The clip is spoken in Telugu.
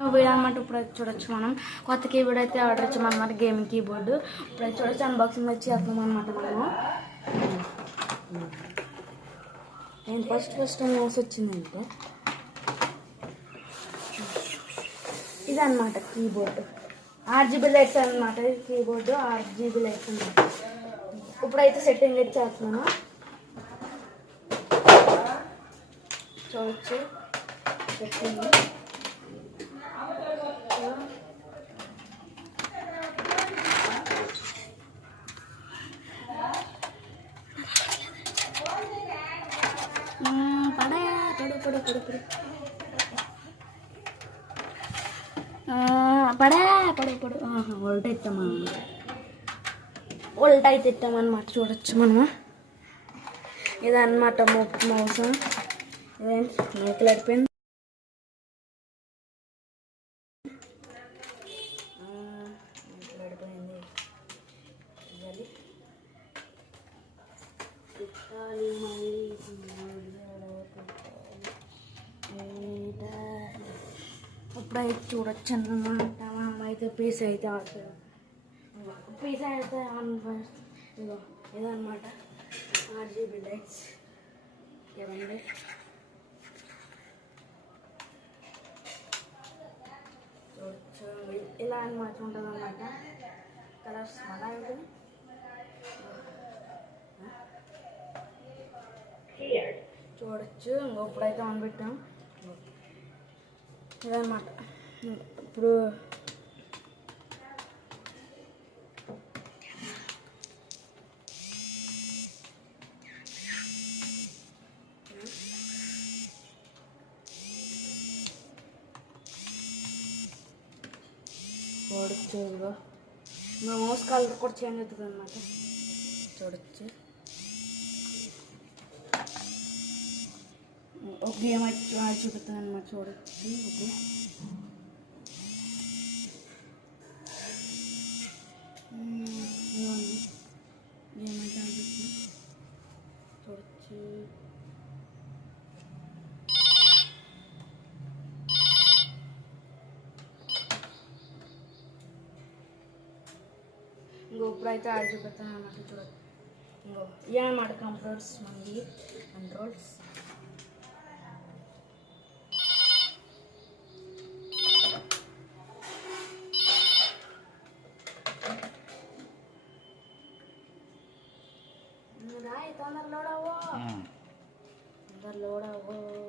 వీడియో అనమాట. ఇప్పుడైతే చూడొచ్చు మనం కొత్త కీబోర్డ్ అయితే ఆర్డర్ ఇచ్చామన్నమాట, గేమింగ్ కీబోర్డు. ఇప్పుడైతే చూడొచ్చు అన్బాక్సింగ్ వచ్చి చేస్తున్నాం అనమాట. నేను ఫస్ట్ మౌస్ వచ్చిందంటే ఇదన్నమాట కీబోర్డు. RGB లైట్స్ అనమాట. కీబోర్డు RGB లైట్స్ అనమాట. ఇప్పుడైతే సెట్టింగ్ అయితే చేస్తున్నాను. చూడొచ్చు సెట్టింగ్. ఉల్టా అయితే ఇస్తామన్నమాట. చూడొచ్చు మనము ఇదన్నమాట మౌస్. మేకలు అయిపోయింది. ఇప్పుడైతే చూడొచ్చు అన్నమాట. మనం అయితే పీస్ అయితే ఆడుతుంది. పీస్ అయితే ఇదిగో ఇదన్నమాట RGB లైట్స్. ఇవ్వండి. చూడొచ్చు ఇలా అన్నమాట ఉంటుంది అన్నమాట. కలర్స్ అలా ఉంటుంది. చూడొచ్చు. ఇప్పుడైతే ఆన్ పెట్టాం. ఇదన్నమాట. ఇప్పుడు చూడొచ్చు. మా మౌస్ కలర్ కూడా చేంజ్ అవుతుంది అన్నమాట. చూడొచ్చు. ఒక గేమ్ అయితే చూపిస్తాను అన్నమాట. చూడొచ్చు. ఓకే, గేమ్ అయితే ఆడుతుంది. చూడొచ్చు. ఇప్పుడైతే ఆడి చూపిస్తాను అన్నమాట. చూడొచ్చు. ఇవే అన్నమాట కంప్యూటర్స్ మనకి కంట్రోల్స్. తొందర లోడ్ అవ్వు.